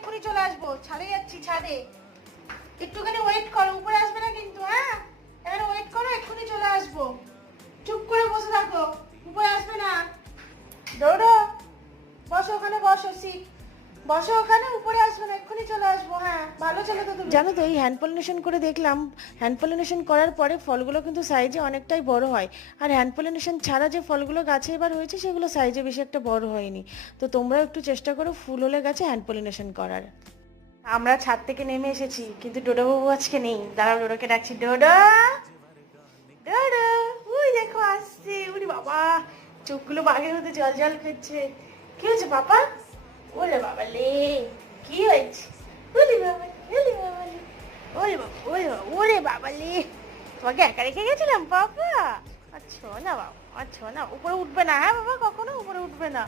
এক্ষুনি চলে আসবো, ছাদে যাচ্ছি, ছাদে একটুখানি ওয়েট করো, উপরে আসবে না কিন্তু। হ্যাঁ, এখানে ওয়েট করো, এক্ষুনি চলে আসবো। চুপ করে বসে থাকো, উপরে আসবে না। দৌড়ো, বসো ওখানে, বসো, বসো ওখানে, উপরে আসবে না, এক্ষুনি চলে আসবো। হ্যাঁ, ভালো ছেলে তো তুমি। জানো তো, এই হ্যান্ড পলিনেশন করে দেখলাম, হ্যান্ড পলিনেশন করার পরে ফলগুলো কিন্তু সাইজে অনেকটাই বড় হয়, আর হ্যান্ড পলিনেশন ছাড়া যে ফলগুলো গাছে এবার হয়েছে সেগুলো সাইজে বেশি একটা বড় হয়নি। তো তোমরাও একটু চেষ্টা করো ফুল হলে গাছে হ্যান্ড পলিনেশন করার। আমরা ছাদ থেকে নেমে এসেছি, কিন্তু ডোডোবাবু আজকে নেই। দাঁড়াও, ডোডোকে ডাকছি। ডোডো, ডোডো, ওই দেখো আসছে। উরি বাবা, চোখগুলো বাঘের মধ্যে জল জল করছে। কি হয়েছে পাপা? ওরে বাবা লে, কি হয়েছে? ওরে বাবা, ওরে বাবা লে, ওরে বাবা, ওরে বাবা, ওরে বাবা লে, তোমাকে একা রেখে গেছিলাম পাপা। আচ্ছা না বাবা, আচ্ছা না, উপরে উঠবে না। হ্যাঁ বাবা, কখনো উপরে উঠবে না।